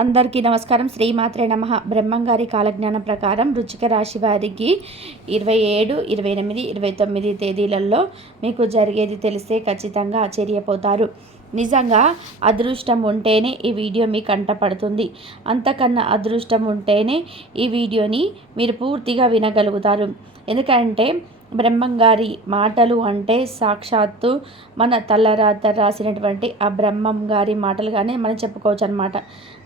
అందరికీ నమస్కారం. శ్రీమాత్రే నమ. బ్రహ్మంగారి కాలజ్ఞానం ప్రకారం రుచిక రాశి వారికి ఇరవై ఏడు ఇరవై ఎనిమిది ఇరవై తొమ్మిది తేదీలలో మీకు జరిగేది తెలిస్తే ఖచ్చితంగా ఆశ్చర్యపోతారు. నిజంగా అదృష్టం ఉంటేనే ఈ వీడియో మీ కంటపడుతుంది అంతకన్నా అదృష్టం ఉంటేనే ఈ వీడియోని మీరు పూర్తిగా వినగలుగుతారు. ఎందుకంటే బ్రహ్మంగారి మాటలు అంటే సాక్షాత్తు మన తలరాత రాసినటువంటి ఆ బ్రహ్మం గారి మాటలుగానే మనం చెప్పుకోవచ్చు అనమాట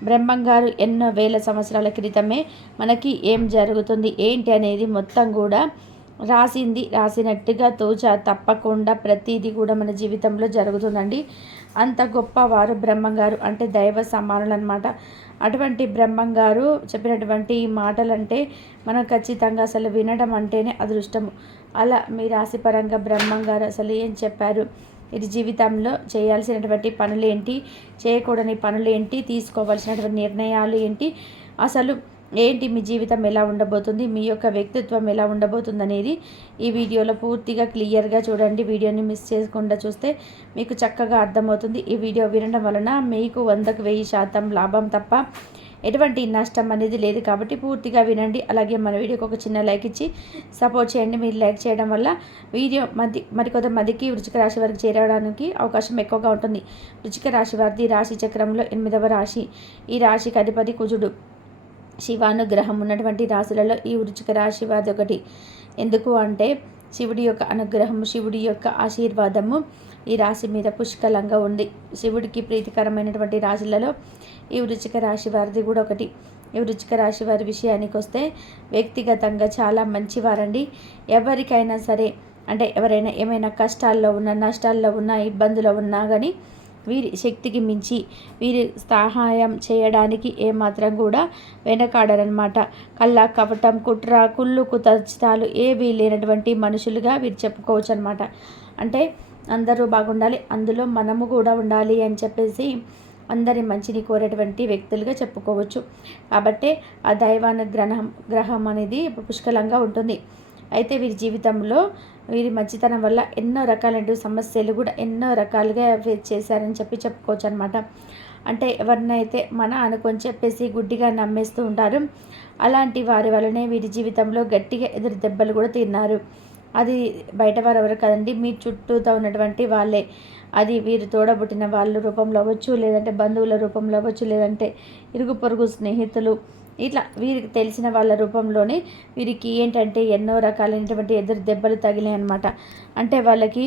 బ్రహ్మంగారు ఎన్నో వేల సంవత్సరాల క్రితమే మనకి ఏం జరుగుతుంది ఏంటి అనేది మొత్తం కూడా రాసింది. రాసినట్టుగా తోచ తప్పకుండా ప్రతిదీ కూడా మన జీవితంలో జరుగుతుందండి. అంత గొప్పవారు బ్రహ్మంగారు అంటే దైవ సమానులు అనమాట అటువంటి బ్రహ్మంగారు చెప్పినటువంటి మాటలంటే మనం ఖచ్చితంగా అసలు వినడం అంటేనే అదృష్టము. అలా మీ రాశిపరంగా బ్రహ్మంగారు అసలు ఏం చెప్పారు? ఇది జీవితంలో చేయాల్సినటువంటి పనులు ఏంటి చేయకూడని పనులు ఏంటి తీసుకోవాల్సినటువంటి నిర్ణయాలు ఏంటి? అసలు ఏంటి మీ జీవితం ఎలా ఉండబోతుంది? మీ యొక్క వ్యక్తిత్వం ఎలా ఉండబోతుంది అనేది ఈ వీడియోలో పూర్తిగా క్లియర్గా చూడండి. వీడియోని మిస్ చేయకుండా చూస్తే మీకు చక్కగా అర్థమవుతుంది. ఈ వీడియో వినడం వలన మీకు వందకు వెయ్యి శాతం లాభం తప్ప ఎటువంటి నష్టం అనేది లేదు కాబట్టి పూర్తిగా వినండి. అలాగే మన వీడియోకి ఒక చిన్న లైక్ ఇచ్చి సపోర్ట్ చేయండి. మీరు లైక్ చేయడం వల్ల వీడియో మధ్య మరికొంత మందికి వృచిక రాశి వారికి చేరడానికి అవకాశం ఎక్కువగా ఉంటుంది. వృచిక రాశి వారిది రాశి చక్రంలో ఎనిమిదవ రాశి. ఈ రాశికి అధిపతి కుజుడు. శివానుగ్రహం ఉన్నటువంటి రాశులలో ఈ వృచిక రాశి వారి ఒకటి. ఎందుకు అంటే శివుడి యొక్క అనుగ్రహం శివుడి యొక్క ఆశీర్వాదము ఈ రాశి మీద పుష్కలంగా ఉంది. శివుడికి ప్రీతికరమైనటువంటి రాశులలో ఈ వృచిక రాశి వారిది కూడా ఒకటి. ఈ వృచిక రాశి వారి విషయానికి వస్తే వ్యక్తిగతంగా చాలా మంచివారండి. ఎవరికైనా సరే అంటే ఎవరైనా ఏమైనా కష్టాల్లో ఉన్న నష్టాల్లో ఉన్న ఇబ్బందులో ఉన్నా కానీ వీరి శక్తికి మించి వీరి సహాయం చేయడానికి ఏమాత్రం కూడా వెనకాడరనమాట కళ్ళ కపటం కుట్ర కుళ్ళు కుతచితాలు ఏవీ లేనటువంటి మనుషులుగా వీరు చెప్పుకోవచ్చు అనమాట అంటే అందరూ బాగుండాలి అందులో మనము కూడా ఉండాలి అని చెప్పేసి అందరి మంచిని కోరేటువంటి వ్యక్తులుగా చెప్పుకోవచ్చు. కాబట్టి ఆ దైవానుగ్రహం గ్రహం అనేది పుష్కలంగా ఉంటుంది. అయితే వీరి జీవితంలో వీరి మంచితనం వల్ల ఎన్నో రకాలైన సమస్యలు కూడా ఎన్నో రకాలుగా ఫేస్ చేశారని చెప్పి చెప్పుకోవచ్చు అనమాట అంటే ఎవరినైతే మన అనుకొని చెప్పేసి గుడ్డిగా నమ్మేస్తూ ఉంటారు అలాంటి వారి వల్లనే వీరి జీవితంలో గట్టిగా ఎదురు దెబ్బలు కూడా తిన్నారు. అది బయట వారు ఎవరు కదండి మీ చుట్టూతో ఉన్నటువంటి వాళ్ళే. అది వీరు తోడబుట్టిన వాళ్ళ రూపంలో అవ్వచ్చు లేదంటే బంధువుల రూపంలో అవ్వచ్చు లేదంటే ఇరుగు పొరుగు స్నేహితులు ఇట్లా వీరికి తెలిసిన వాళ్ళ రూపంలోనే వీరికి ఏంటంటే ఎన్నో రకాలైనటువంటి ఎదురు దెబ్బలు తగిలాయి అనమాట అంటే వాళ్ళకి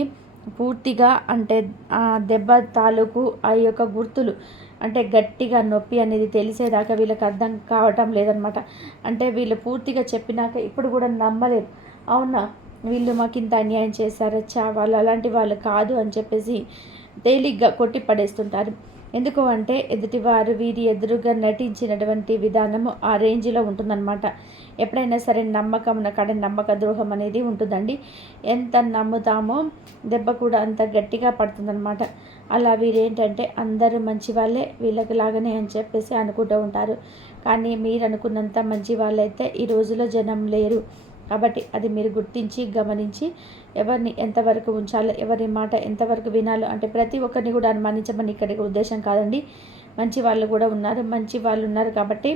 పూర్తిగా అంటే ఆ దెబ్బ తాలూకు ఆ యొక్క గుర్తులు అంటే గట్టిగా నొప్పి అనేది తెలిసేదాకా వీళ్ళకి అర్థం కావటం లేదనమాట అంటే వీళ్ళు పూర్తిగా చెప్పినాక ఇప్పుడు కూడా నమ్మలేదు అవునా? వీళ్ళు మాకు ఇంత అన్యాయం చేశారచ్చా వాళ్ళు అలాంటి వాళ్ళు కాదు అని చెప్పేసి తేలిగ్గా కొట్టి పడేస్తుంటారు. ఎందుకు అంటే ఎదుటివారు వీరి ఎదురుగా నటించినటువంటి విధానము ఆ రేంజ్లో ఉంటుందన్నమాట. ఎప్పుడైనా సరే నమ్మకం కాడ నమ్మక ద్రోహం అనేది ఉంటుందండి. ఎంత నమ్ముతామో దెబ్బ కూడా అంత గట్టిగా పడుతుందన్నమాట. అలా వీరేంటంటే అందరూ మంచి వాళ్ళే వీళ్ళకి లాగానే అని చెప్పేసి అనుకుంటూ ఉంటారు. కానీ మీరు అనుకున్నంత మంచి వాళ్ళైతే ఈ రోజులో జనం లేరు. కాబట్టి అది మీరు గుర్తించి గమనించి ఎవరిని ఎంతవరకు ఉంచాలో ఎవరి మాట ఎంతవరకు వినాలో అంటే ప్రతి ఒక్కరిని కూడా అనుమానించమని ఇక్కడికి ఉద్దేశం కాదండి. మంచి వాళ్ళు కూడా ఉన్నారు మంచి వాళ్ళు ఉన్నారు కాబట్టి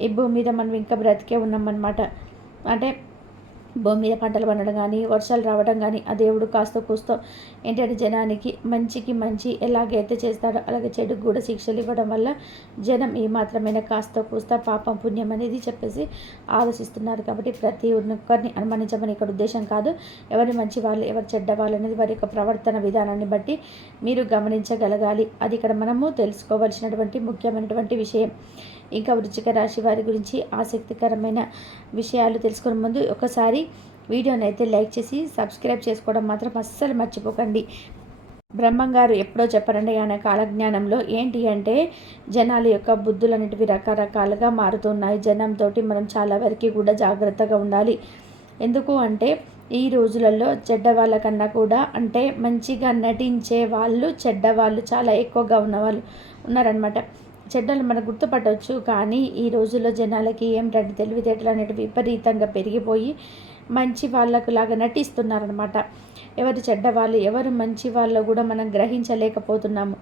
ఈ భూమి మీద మనం ఇంకా బ్రతికే ఉన్నామన్నమాట. అంటే భూమి మీద పంటలు పండడం కానీ వర్షాలు రావడం కానీ ఆ దేవుడు కాస్త కూస్తో ఏంటంటే జనానికి మంచికి మంచి ఎలాగైతే చేస్తాడో అలాగే చెడుకు కూడా శిక్షలు ఇవ్వడం వల్ల జనం ఏ మాత్రమైన కాస్త కూస్త పాపం పుణ్యం అనేది చెప్పేసి ఆలోచిస్తున్నారు. కాబట్టి ప్రతి ఒక్కరిని అనుమానించమని ఇక్కడ ఉద్దేశం కాదు. ఎవరి మంచి వాళ్ళు ఎవరు చెడ్డ వాళ్ళు అనేది వారి యొక్క ప్రవర్తన విధానాన్ని బట్టి మీరు గమనించగలగాలి. అది ఇక్కడ మనము తెలుసుకోవాల్సినటువంటి ముఖ్యమైనటువంటి విషయం. ఇంకా వృచ్చిక రాశి వారి గురించి ఆసక్తికరమైన విషయాలు తెలుసుకునే ముందు ఒకసారి వీడియోని అయితే లైక్ చేసి సబ్స్క్రైబ్ చేసుకోవడం మాత్రం అస్సలు మర్చిపోకండి. బ్రహ్మంగారు ఎప్పుడో చెప్పరండి ఆయన కాలజ్ఞానంలో ఏంటి అంటే జనాల యొక్క బుద్ధులు అనేటివి రకరకాలుగా మారుతున్నాయి. జనంతో మనం చాలా వరకు కూడా జాగ్రత్తగా ఉండాలి. ఎందుకు అంటే ఈ రోజులలో చెడ్డ వాళ్ళకన్నా కూడా అంటే మంచిగా నటించే వాళ్ళు చెడ్డ వాళ్ళు చాలా ఎక్కువగా ఉన్నవాళ్ళు ఉన్నారనమాట చెడ్డలు మనకు గుర్తుపట్టవచ్చు కానీ ఈ రోజుల్లో జనాలకి ఏమిటంటే తెలివితేటలు అనేవి విపరీతంగా పెరిగిపోయి మంచి వాళ్ళకు లాగా నటిస్తున్నారనమాట ఎవరు చెడ్డవాళ్ళు ఎవరు మంచి వాళ్ళు కూడా మనం గ్రహించలేకపోతున్నాము.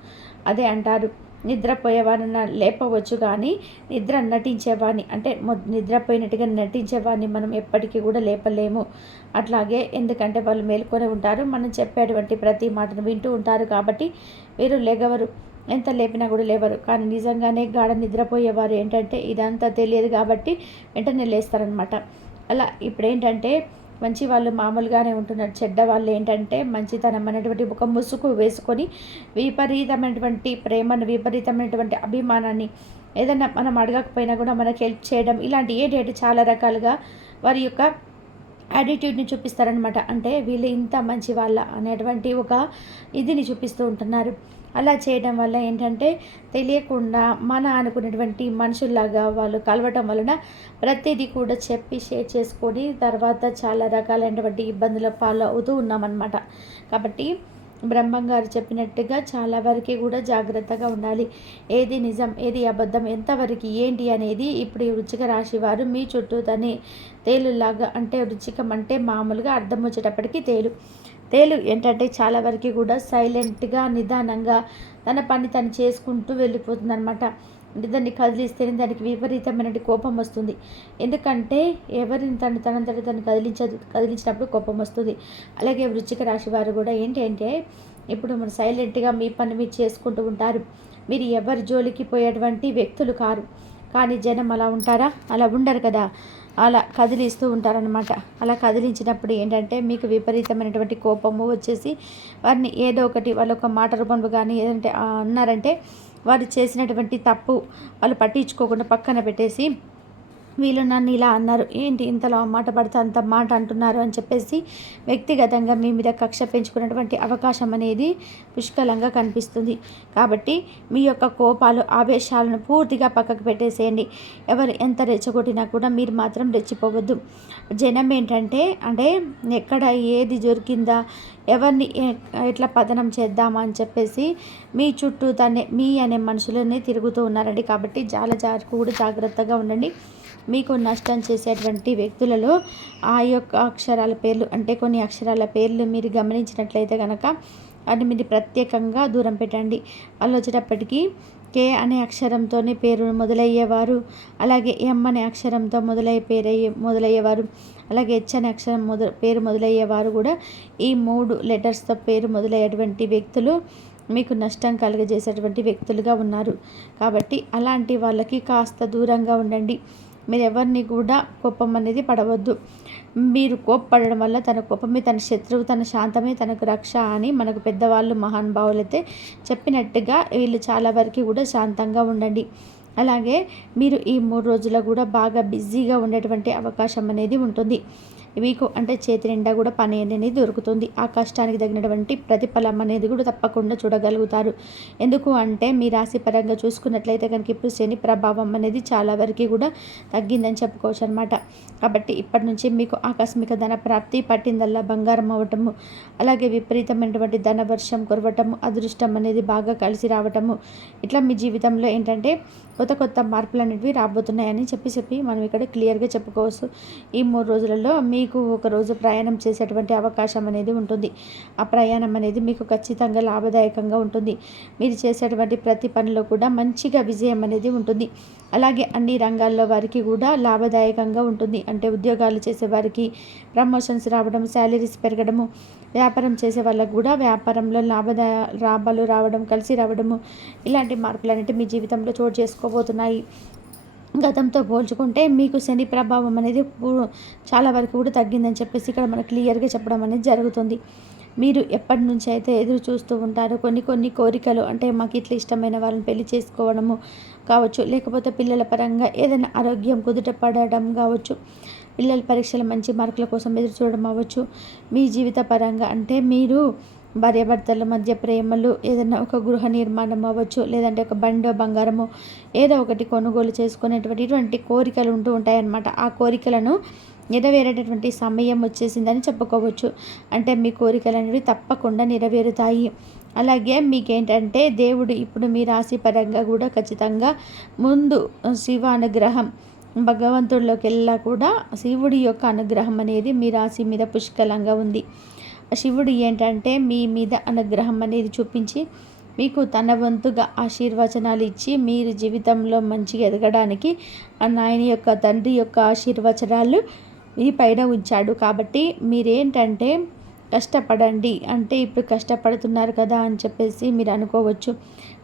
అదే అంటారు నిద్రపోయేవారిని లేపవచ్చు కానీ నిద్ర నటించేవాడిని అంటే నిద్రపోయినట్టుగా నటించేవాడిని మనం ఎప్పటికీ కూడా లేపలేము. అట్లాగే ఎందుకంటే వాళ్ళు మేల్కొని ఉంటారు మనం చెప్పేటువంటి ప్రతి మాటను వింటూ ఉంటారు కాబట్టి వీరు లేగవరు. ఎంత లేపినా కూడా లేవరు. కానీ నిజంగానే గాఢ నిద్రపోయేవారు ఏంటంటే ఇదంతా తెలియదు కాబట్టి వెంటనే లేస్తారనమాట అలా ఇప్పుడు ఏంటంటే మంచి వాళ్ళు మామూలుగానే ఉంటున్నారు. చెడ్డ వాళ్ళు ఏంటంటే మంచితనం అనేటువంటి ఒక ముసుగు వేసుకొని విపరీతమైనటువంటి ప్రేమను విపరీతమైనటువంటి అభిమానాన్ని ఏదైనా మనం అడగకపోయినా కూడా మనకి హెల్ప్ చేయడం ఇలాంటి ఏంటంటే చాలా రకాలుగా వారి యొక్క యాటిట్యూడ్ని చూపిస్తారనమాట అంటే వీళ్ళు ఇంత మంచి వాళ్ళ అనేటువంటి ఒక ఇదిని చూపిస్తూ ఉంటున్నారు. అలా చేయడం వల్ల ఏంటంటే తెలియకుండా మన అనుకునేటువంటి మనుషుల్లాగా వాళ్ళు కలవటం వలన ప్రతిదీ కూడా చెప్పి షేర్ చేసుకొని తర్వాత చాలా రకాలైనటువంటి ఇబ్బందులు ఫాలో అవుతూ ఉన్నామన్నమాట. కాబట్టి బ్రహ్మం గారు చెప్పినట్టుగా చాలా వరకు కూడా జాగ్రత్తగా ఉండాలి. ఏది నిజం ఏది అబద్ధం ఎంతవరకు ఏంటి అనేది ఇప్పుడు ఈ వృచ్చిక రాశి వారు మీ చుట్టూ తని తేలులాగా అంటే వృచ్చికం అంటే మామూలుగా అర్థం వచ్చేటప్పటికి తేలు. తేలు ఏంటంటే చాలా వరకు కూడా సైలెంట్గా నిదానంగా తన పని తను చేసుకుంటూ వెళ్ళిపోతుంది అనమాట అంటే దాన్ని కదిలిస్తేనే దానికి విపరీతమైన కోపం వస్తుంది. ఎందుకంటే ఎవరిని తను తనంతటి తను కదిలించదు కదిలించినప్పుడు కోపం వస్తుంది. అలాగే వృచ్చిక రాశి వారు కూడా ఏంటంటే ఇప్పుడు మనం సైలెంట్గా మీ పని మీరు చేసుకుంటూ ఉంటారు. మీరు ఎవరి జోలికి పోయేటువంటి వ్యక్తులు కారు. కానీ జనం అలా ఉంటారా? అలా ఉండరు కదా. అలా కదిలిస్తూ ఉంటారనమాట అలా కదిలించినప్పుడు ఏంటంటే మీకు విపరీతమైనటువంటి కోపము వచ్చేసి వారిని ఏదో ఒకటి వాళ్ళ ఒక మాట రూపంలో కానీ ఏదంటే అన్నారంటే వారు చేసినటువంటి తప్పు వాళ్ళు పట్టించుకోకుండా పక్కన పెట్టేసి వీళ్ళు నన్ను ఇలా అన్నారు. ఏంటి ఇంతలో మాట పడితే అంత మాట అంటున్నారు? అని చెప్పేసి వ్యక్తిగతంగా మీ మీద కక్ష పెంచుకున్నటువంటి అవకాశం అనేది పుష్కలంగా కనిపిస్తుంది. కాబట్టి మీ యొక్క కోపాలు ఆవేశాలను పూర్తిగా పక్కకు పెట్టేసేయండి. ఎవరు ఎంత రెచ్చగొట్టినా కూడా మీరు మాత్రం రెచ్చిపోవద్దు. జనం ఏంటంటే అంటే ఎక్కడ ఏది దొరికిందా ఎవరిని ఎట్లా పతనం చేద్దామని అని చెప్పేసి మీ చుట్టూ తనే మీ అనే మనుషులనే తిరుగుతూ ఉన్నారండి. కాబట్టి చాలా జాగ్రత్త కూడా జాగ్రత్తగా ఉండండి. మీకు నష్టం చేసేటువంటి వ్యక్తులలో ఆ యొక్క అక్షరాల పేర్లు అంటే కొన్ని అక్షరాల పేర్లు మీరు గమనించినట్లయితే కనుక వాటిని మీరు ప్రత్యేకంగా దూరం పెట్టండి. వాళ్ళు వచ్చేటప్పటికీ కే అనే అక్షరంతోనే పేరు మొదలయ్యేవారు. అలాగే ఎం అనే అక్షరంతో మొదలయ్యే పేరయ్యే మొదలయ్యేవారు. అలాగే హెచ్ అనే అక్షరం మొద పేరు మొదలయ్యేవారు కూడా ఈ మూడు లెటర్స్తో పేరు మొదలయ్యేటువంటి వ్యక్తులు మీకు నష్టం కలుగజేసేటువంటి వ్యక్తులుగా ఉన్నారు. కాబట్టి అలాంటి వాళ్ళకి కాస్త దూరంగా ఉండండి. మీరు ఎవరిని కూడా కోపం అనేది పడవద్దు. మీరు కోప్పడడం వల్ల తన కోపమే తన శత్రువు తన శాంతమే తనకు రక్ష అని మనకు పెద్దవాళ్ళు మహానుభావులైతే చెప్పినట్టుగా వీళ్ళు చాలా వరకు కూడా శాంతంగా ఉండండి. అలాగే మీరు ఈ మూడు రోజుల కూడా బాగా బిజీగా ఉండేటువంటి అవకాశం అనేది ఉంటుంది. మీకు అంటే చేతి నిండా కూడా పని అనేది దొరుకుతుంది. ఆ కష్టానికి తగినటువంటి ప్రతిఫలం అనేది కూడా తప్పకుండా చూడగలుగుతారు. ఎందుకు అంటే మీ రాశి పరంగా చూసుకున్నట్లయితే కనుక ఇప్పుడు శని ప్రభావం అనేది చాలా వరకు కూడా తగ్గిందని చెప్పుకోవచ్చు అనమాట కాబట్టి ఇప్పటి నుంచి మీకు ఆకస్మిక ధన ప్రాప్తి పట్టిందల్లా బంగారం అవ్వటము అలాగే విపరీతమైనటువంటి ధన వర్షం కురవటము అదృష్టం అనేది బాగా కలిసి రావటము. ఇట్లా మీ జీవితంలో ఏంటంటే కొత్త కొత్త మార్పులు అనేవి రాబోతున్నాయని చెప్పి చెప్పి మనం ఇక్కడ క్లియర్గా చెప్పుకోవచ్చు. ఈ మూడు రోజులలో మీ మీకు ఒకరోజు ప్రయాణం చేసేటువంటి అవకాశం అనేది ఉంటుంది. ఆ ప్రయాణం అనేది మీకు ఖచ్చితంగా లాభదాయకంగా ఉంటుంది. మీరు చేసేటువంటి ప్రతి పనిలో కూడా మంచిగా విజయం అనేది ఉంటుంది. అలాగే అన్ని రంగాల్లో వారికి కూడా లాభదాయకంగా ఉంటుంది. అంటే ఉద్యోగాలు చేసే వారికి ప్రమోషన్స్ రావడం శాలరీస్ పెరగడము వ్యాపారం చేసే వాళ్ళకు కూడా వ్యాపారంలో లాభదాయ లాభాలు రావడం కలిసి రావడము ఇలాంటి మార్పులు అనేవి మీ జీవితంలో చోటు చేసుకోబోతున్నాయి. గతంతో పోల్చుకుంటే మీకు శని ప్రభావం అనేది చాలా వరకు కూడా తగ్గిందని చెప్పేసి ఇక్కడ మనకు క్లియర్గా చెప్పడం అనేది జరుగుతుంది. మీరు ఎప్పటి నుంచి అయితే ఎదురు చూస్తూ ఉంటారో కొన్ని కొన్ని కోరికలు అంటే మాకు ఇట్లా ఇష్టమైన వాళ్ళని పెళ్ళి చేసుకోవడము కావచ్చు లేకపోతే పిల్లల పరంగా ఏదైనా ఆరోగ్యం కుదుట పడడం కావచ్చు పిల్లల పరీక్షల మంచి మార్కుల కోసం ఎదురు చూడడం అవ్వచ్చు మీ జీవిత పరంగా అంటే మీరు భార్యాభర్తల మధ్య ప్రేమలు ఏదైనా ఒక గృహ నిర్మాణం అవ్వచ్చు లేదంటే ఒక బండో బంగారము ఏదో ఒకటి కొనుగోలు చేసుకునేటువంటి ఇటువంటి కోరికలు ఉంటూ ఉంటాయన్నమాట. ఆ కోరికలను నెరవేరేటటువంటి సమయం వచ్చేసిందని చెప్పుకోవచ్చు. అంటే మీ కోరికలు అనేవి తప్పకుండా నెరవేరుతాయి. అలాగే మీకేంటంటే దేవుడు ఇప్పుడు మీ రాశి పరంగా కూడా ఖచ్చితంగా ముందు శివ అనుగ్రహం భగవంతుడిలోకి వెళ్ళా కూడా శివుడి యొక్క అనుగ్రహం అనేది మీ రాశి మీద పుష్కలంగా ఉంది. శివుడు ఏంటంటే మీ మీద అనుగ్రహం అనేది చూపించి మీకు తన వంతుగా ఆశీర్వచనాలు ఇచ్చి మీరు జీవితంలో మంచిగా ఎదగడానికి నాయన యొక్క తండ్రి యొక్క ఆశీర్వచనాలు మీ పైన ఉంచాడు. కాబట్టి మీరేంటంటే కష్టపడండి. అంటే ఇప్పుడు కష్టపడుతున్నారు కదా అని చెప్పేసి మీరు అనుకోవచ్చు.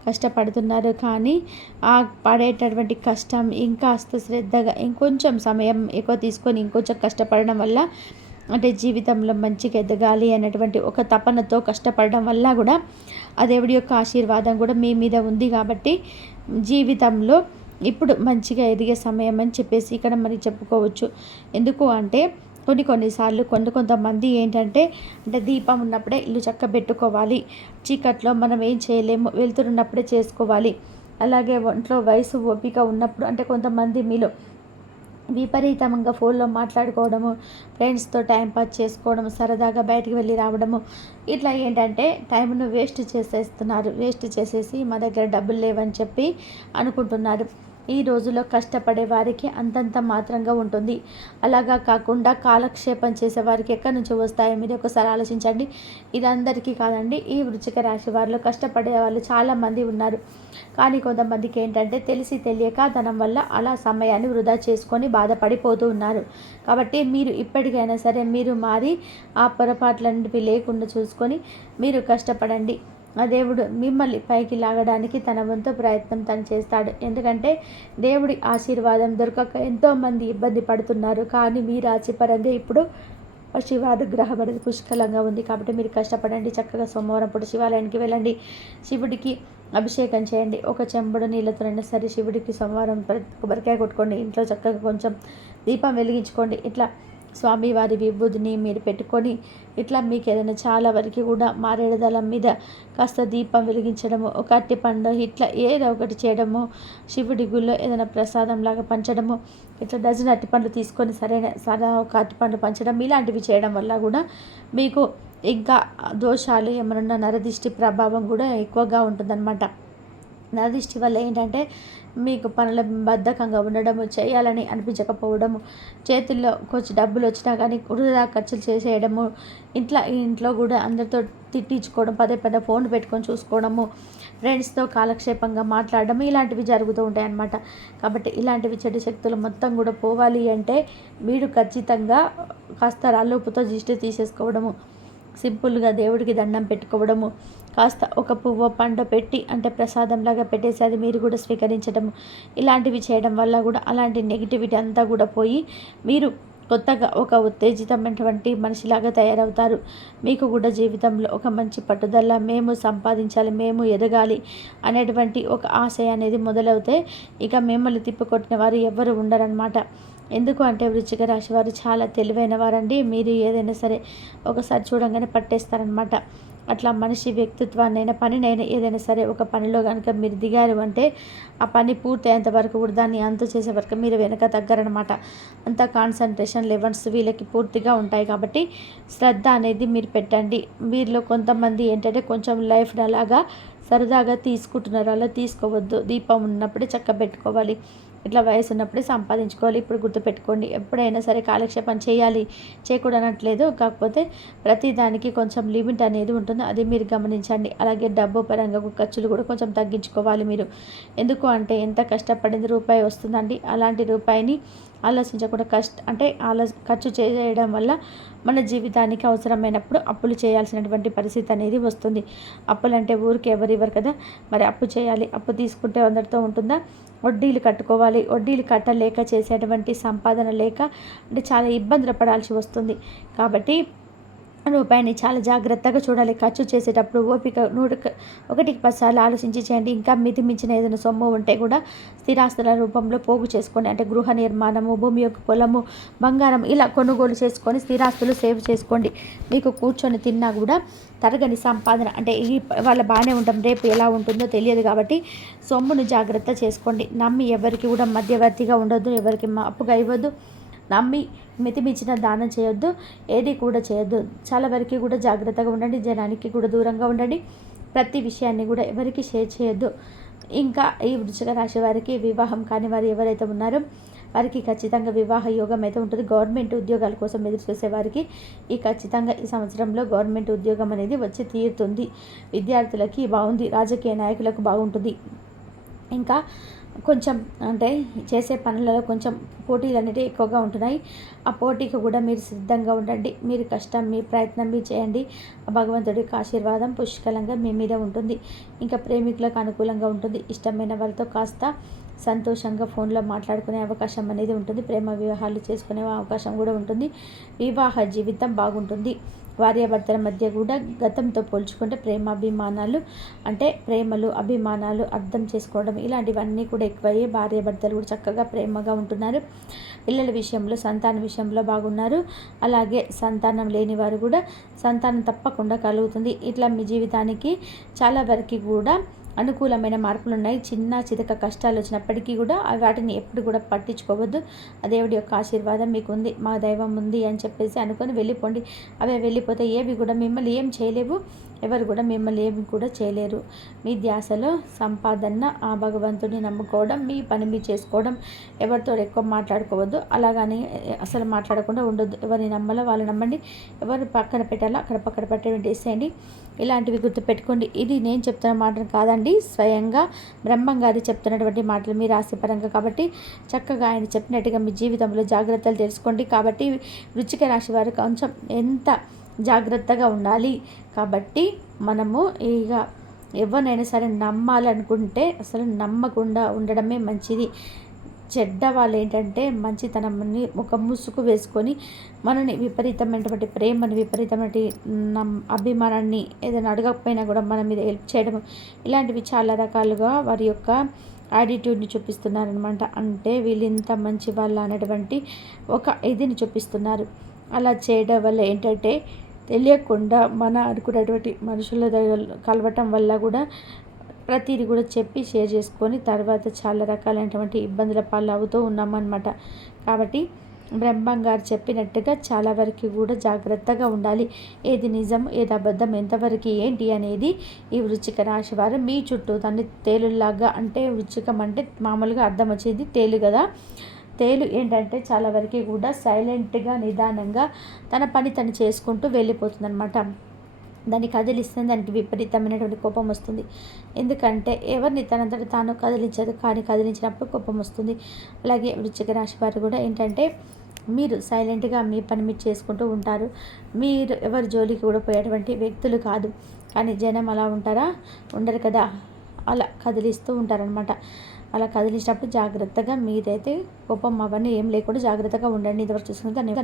కష్టపడుతున్నారు కానీ ఆ పడేటటువంటి కష్టం ఇంకా శ్రద్ధగా ఇంకొంచెం సమయం ఎక్కువ తీసుకొని ఇంకొంచెం కష్టపడడం వల్ల అంటే జీవితంలో మంచిగా ఎదగాలి అనేటువంటి ఒక తపనతో కష్టపడడం వల్ల కూడా ఆ దేవుడి యొక్క ఆశీర్వాదం కూడా మీ మీద ఉంది కాబట్టి జీవితంలో ఇప్పుడు మంచిగా ఎదిగే సమయం అని చెప్పేసి ఇక్కడ మరి చెప్పుకోవచ్చు. ఎందుకు అంటే కొన్ని కొన్నిసార్లు కొంత కొంతమంది ఏంటంటే అంటే దీపం ఉన్నప్పుడే ఇల్లు చక్క పెట్టుకోవాలి చీకట్లో మనం ఏం చేయలేము వెళ్తున్నప్పుడే చేసుకోవాలి. అలాగే ఒంట్లో వయసు ఓపిక ఉన్నప్పుడు అంటే కొంతమంది మీలో విపరీతంగా ఫోన్లో మాట్లాడుకోవడము ఫ్రెండ్స్తో టైం పాస్ చేసుకోవడము సరదాగా బయటకు వెళ్ళి రావడము. ఇట్లా ఏంటంటే టైంను వేస్ట్ చేసేస్తున్నారు. వేస్ట్ చేసేసి మా దగ్గర డబ్బులు లేవని చెప్పి అనుకుంటున్నారు. ఈ రోజుల్లో కష్టపడే వారికి అంతంత మాత్రంగా ఉంటుంది. అలాగా కాకుండా కాలక్షేపం చేసే వారికి ఎక్కడి నుంచి వస్తాయో మీరు ఒకసారి ఆలోచించండి. ఇది అందరికీ కాదండి ఈ వృచ్చిక రాశి వారిలో కష్టపడే వాళ్ళు చాలామంది ఉన్నారు. కానీ కొంతమందికి ఏంటంటే తెలిసి తెలియక ధనం వల్ల అలా సమయాన్ని వృధా చేసుకొని బాధపడిపోతూ ఉన్నారు. కాబట్టి మీరు ఇప్పటికైనా సరే మీరు మారి ఆ పొరపాట్లన్నిటివి లేకుండా చూసుకొని మీరు కష్టపడండి. దేవుడు మిమ్మల్ని పైకి లాగడానికి తన వంతు ప్రయత్నం తను చేస్తాడు. ఎందుకంటే దేవుడి ఆశీర్వాదం దొరకక ఎంతోమంది ఇబ్బంది పడుతున్నారు. కానీ మీ రాశిపరంగా ఇప్పుడు శివానుగ్రహం అనేది పుష్కలంగా ఉంది. కాబట్టి మీరు కష్టపడండి. చక్కగా సోమవారం పూట శివాలయానికి వెళ్ళండి. శివుడికి అభిషేకం చేయండి. ఒక చెంబుడు నీళ్ళతోనైనా సరే శివుడికి సోమవారం కొబ్బరికాయ కొట్టుకోండి. ఇంట్లో చక్కగా కొంచెం దీపం వెలిగించుకోండి. ఇట్లా స్వామివారి విభూతిని మీరు పెట్టుకొని ఇట్లా మీకు ఏదైనా చాలా వరకు కూడా మారేడుదల మీద కాస్త దీపం వెలిగించడము ఒక అట్టి పండు ఇట్లా ఏదో ఒకటి చేయడము శివుడి గుళ్ళో ఏదైనా ప్రసాదం లాగా పంచడము ఇట్లా డజన్ అట్టి పండ్లు తీసుకొని సరైన సరే ఒక అట్టి పండు పంచడం ఇలాంటివి చేయడం వల్ల కూడా మీకు ఇంకా దోషాలు ఏమైనా నరదిష్టి ప్రభావం కూడా ఎక్కువగా ఉంటుందన్నమాట. నరదిష్టి వల్ల ఏంటంటే మీకు పనుల బద్ధకంగా ఉండడము చేయాలని అనిపించకపోవడము చేతుల్లో కొంచెం డబ్బులు వచ్చినా కానీ వృధా ఖర్చులు చేసేయడము ఇంట్లో ఇంట్లో కూడా అందరితో తిట్టించుకోవడం పదే పదే ఫోన్ పెట్టుకొని చూసుకోవడము ఫ్రెండ్స్తో కాలక్షేపంగా మాట్లాడడం ఇలాంటివి జరుగుతూ ఉంటాయి అన్నమాట కాబట్టి ఇలాంటివి చెడు శక్తులు మొత్తం కూడా పోవాలి అంటే మీరు ఖచ్చితంగా కాస్త రాళ్ళుప్పుతో దిష్టి తీసేసుకోవడము సింపుల్గా దేవుడికి దండం పెట్టుకోవడము కాస్త ఒక పువ్వు పండు పెట్టి అంటే ప్రసాదంలాగా పెట్టేసి అది మీరు కూడా స్వీకరించడం ఇలాంటివి చేయడం వల్ల కూడా అలాంటి నెగిటివిటీ అంతా కూడా పోయి మీరు కొత్తగా ఒక ఉత్తేజితమైనటువంటి మనిషిలాగా తయారవుతారు. మీకు కూడా జీవితంలో ఒక మంచి పట్టుదల మేము సంపాదించాలి మేము ఎదగాలి అనేటువంటి ఒక ఆశ అనేది మొదలవుతే ఇక మిమ్మల్ని తిప్పికొట్టిన వారు ఎవరు ఉండరనమాట ఎందుకు అంటే వృచ్చిక రాశి వారు చాలా తెలివైన వారండి. మీరు ఏదైనా సరే ఒకసారి చూడంగానే పట్టేస్తారనమాట అట్లా మనిషి వ్యక్తిత్వాన్నైనా పనినైనా ఏదైనా సరే ఒక పనిలో కనుక మీరు దిగారు అంటే ఆ పని పూర్తయ్యేంత వరకు కూడా దాన్ని అంత చేసే వరకు మీరు వెనక తగ్గరనమాట అంత కాన్సన్ట్రేషన్ లెవెల్స్ వీళ్ళకి పూర్తిగా ఉంటాయి కాబట్టి శ్రద్ధ అనేది మీరు పెట్టండి. వీరిలో కొంతమంది ఏంటంటే కొంచెం లైఫ్ అలాగా సరదాగా తీసుకుంటున్నారు. అలా తీసుకోవద్దు. దీపం ఉన్నప్పుడే చక్క పెట్టుకోవాలి ఇట్లా వయసు ఉన్నప్పుడే సంపాదించుకోవాలి. ఇప్పుడు గుర్తుపెట్టుకోండి. ఎప్పుడైనా సరే కాలక్షేపం చేయాలి. చేయకూడనట్లేదు కాకపోతే ప్రతి దానికి కొంచెం లిమిట్ అనేది ఉంటుంది. అది మీరు గమనించండి. అలాగే డబ్బు పరంగా ఖర్చులు కూడా కొంచెం తగ్గించుకోవాలి మీరు. ఎందుకు అంటే ఎంత కష్టపడింది రూపాయి వస్తుందండి. అలాంటి రూపాయిని ఆలోచించకుండా కష్ట అంటే ఆలో ఖర్చు చేయడం వల్ల మన జీవితానికి అవసరమైనప్పుడు అప్పులు చేయాల్సినటువంటి పరిస్థితి అనేది వస్తుంది. అప్పులు అంటే ఊరికి ఎవరివ్వరు కదా. మరి అప్పు చేయాలి అప్పు తీసుకుంటే అందరితో ఉంటుందా? వడ్డీలు కట్టుకోవాలి వడ్డీలు కట్టలేక చేసేటువంటి సంపాదన లేక అంటే చాలా ఇబ్బందులు పడాల్సి వస్తుంది. కాబట్టి రూపాయిని చాలా జాగ్రత్తగా చూడాలి. ఖర్చు చేసేటప్పుడు ఓపిక నూరు ఒకటికి పదిసార్లు ఆలోచించి చేయండి. ఇంకా మితి మించిన ఏదైనా సొమ్ము ఉంటే కూడా స్థిరాస్తుల రూపంలో పోగు చేసుకోండి. అంటే గృహ నిర్మాణము భూమి యొక్క పొలము బంగారం ఇలా కొనుగోలు చేసుకొని స్థిరాస్తులు సేవ్ చేసుకోండి. మీకు కూర్చొని తిన్నా కూడా తరగని సంపాదన అంటే ఈ వాళ్ళ బాగానే ఉంటాం రేపు ఎలా ఉంటుందో తెలియదు కాబట్టి సొమ్మును జాగ్రత్త చేసుకోండి. నమ్మి ఎవరికి కూడా మధ్యవర్తిగా ఉండొద్దు ఎవరికి అప్పుగా ఇవ్వద్దు. నమ్మి మితిమించిన దానం చేయొద్దు ఏది కూడా చేయొద్దు. చాలా వరకు కూడా జాగ్రత్తగా ఉండండి జనానికి కూడా దూరంగా ఉండండి. ప్రతి విషయాన్ని కూడా ఎవరికి షేర్ చేయొద్దు. ఇంకా ఈ వృషిక రాశి వారికి వివాహం కాని వారు ఎవరైతే ఉన్నారో వారికి ఖచ్చితంగా వివాహ యోగం అయితే ఉంటుంది. గవర్నమెంట్ ఉద్యోగాల కోసం ఎదురు చూసే వారికి ఈ ఖచ్చితంగా ఈ సంవత్సరంలో గవర్నమెంట్ ఉద్యోగం అనేది వచ్చి తీరుతుంది. విద్యార్థులకి బాగుంది రాజకీయ నాయకులకు బాగుంటుంది. ఇంకా కొంచెం అంటే చేసే పనులలో కొంచెం పోటీలు అనేవి ఎక్కువగా ఉంటున్నాయి. ఆ పోటీకి కూడా మీరు సిద్ధంగా ఉండండి. మీరు కష్టం మీ ప్రయత్నం మీరు చేయండి. ఆ భగవంతుడి యొక్క ఆశీర్వాదం పుష్కలంగా మీ మీద ఉంటుంది. ఇంకా ప్రేమికులకు అనుకూలంగా ఉంటుంది. ఇష్టమైన వాళ్ళతో కాస్త సంతోషంగా ఫోన్లో మాట్లాడుకునే అవకాశం అనేది ఉంటుంది. ప్రేమ వివాహాలు చేసుకునే అవకాశం కూడా ఉంటుంది. వివాహ జీవితం బాగుంటుంది. భార్యాభర్తల మధ్య కూడా గతంతో పోల్చుకుంటే ప్రేమాభిమానాలు అంటే ప్రేమలు అభిమానాలు అర్థం చేసుకోవడం ఇలాంటివన్నీ కూడా ఎక్కువయ్యే భార్యాభర్తలు కూడా చక్కగా ప్రేమగా ఉంటున్నారు. పిల్లల విషయంలో సంతాన విషయంలో బాగున్నారు. అలాగే సంతానం లేని వారు కూడా సంతానం తప్పకుండా కలుగుతుంది. ఇట్లా మీ జీవితానికి చాలా వరకు కూడా అనుకూలమైన మార్పులు ఉన్నాయి చిన్న చితక కష్టాలు వచ్చినప్పటికీ కూడా వాటిని ఎప్పుడు కూడా పట్టించుకోవద్దు. ఆ దేవుడి యొక్క ఆశీర్వాదం మీకు ఉంది మా దైవం ఉంది అని చెప్పేసి అనుకొని వెళ్ళిపోండి. అవే వెళ్ళిపోతే ఏవి కూడా మిమ్మల్ని ఏం చేయలేవు. ఎవరు కూడా మిమ్మల్ని ఏమి కూడా చేయలేరు. మీ ధ్యాసలో సంపాదన ఆ భగవంతుని నమ్ముకోవడం మీ పని మీ చేసుకోవడం ఎవరితో ఎక్కువ మాట్లాడుకోవద్దు. అలాగని అసలు మాట్లాడకుండా ఉండొద్దు. ఎవరిని నమ్మాలో వాళ్ళు నమ్మండి. ఎవరు పక్కన పెట్టాలో అక్కడ పక్కన పెట్టేసేయండి ఇలాంటివి గుర్తుపెట్టుకోండి. ఇది నేను చెప్తున్న మాటలు కాదండి. స్వయంగా బ్రహ్మం గారి చెప్తున్నటువంటి మాటలు మీ రాశిపరంగా కాబట్టి చక్కగా ఆయన చెప్పినట్టుగా మీ జీవితంలో జాగ్రత్తలు తెలుసుకోండి. కాబట్టి వృచ్చిక రాశి వారు కొంచెం ఎంత జాగ్రత్తగా ఉండాలి. కాబట్టి మనము ఇక ఎవరినైనా సరే నమ్మాలనుకుంటే అసలు నమ్మకుండా ఉండడమే మంచిది. చెడ్డ వాళ్ళు ఏంటంటే మంచితనాన్ని ఒక ముసుగు వేసుకొని మనని విపరీతమైనటువంటి ప్రేమని విపరీతమైన అభిమానాన్ని ఏదైనా అడగకపోయినా కూడా మన మీద హెల్ప్ చేయడం ఇలాంటివి చాలా రకాలుగా వారి యొక్క యాటిట్యూడ్ని చూపిస్తున్నారనమాట అంటే వీళ్ళు ఇంత మంచి వాళ్ళు అనేటువంటి ఒక ఇదిని చూపిస్తున్నారు. అలా చేయడం వల్ల ఏంటంటే తెలియకుండా మన అనుకున్నటువంటి మనుషుల దగ్గర కలవటం వల్ల కూడా ప్రతిది కూడా చెప్పి షేర్ చేసుకొని తర్వాత చాలా రకాలైనటువంటి ఇబ్బందుల పాలు అవుతూ ఉన్నామన్నమాట. కాబట్టి బ్రహ్మం గారు చెప్పినట్టుగా చాలా వరకు కూడా జాగ్రత్తగా ఉండాలి. ఏది నిజం ఏది అబద్ధం ఎంతవరకు ఏంటి అనేది ఈ వృచ్చిక రాశి వారు మీ చుట్టూ దాన్ని తేలులాగా అంటే వృచ్చికం అంటే మామూలుగా అర్థం వచ్చేది తేలు కదా. తేలు ఏంటంటే చాలా వరకు కూడా సైలెంట్గా నిదానంగా తన పని తను చేసుకుంటూ వెళ్ళిపోతుంది అనమాట దాన్ని కదిలిస్తే దానికి విపరీతమైనటువంటి కోపం వస్తుంది. ఎందుకంటే ఎవరిని తనంతట తాను కదిలించదు కానీ కదిలించినప్పుడు కోపం వస్తుంది. అలాగే వృచ్చిక రాశి వారు కూడా ఏంటంటే మీరు సైలెంట్గా మీ పని మీరు చేసుకుంటూ ఉంటారు. మీరు ఎవరి జోలికి కూడా పోయేటువంటి వ్యక్తులు కాదు. కానీ జనం అలా ఉంటారా? ఉండరు కదా? అలా కదిలిస్తూ ఉంటారనమాట అలా కదిలించినప్పుడు జాగ్రత్తగా మీరైతే కోపం అవన్నీ ఏం లేకుండా జాగ్రత్తగా ఉండండి. ఇంతవరకు చూసుకుంటే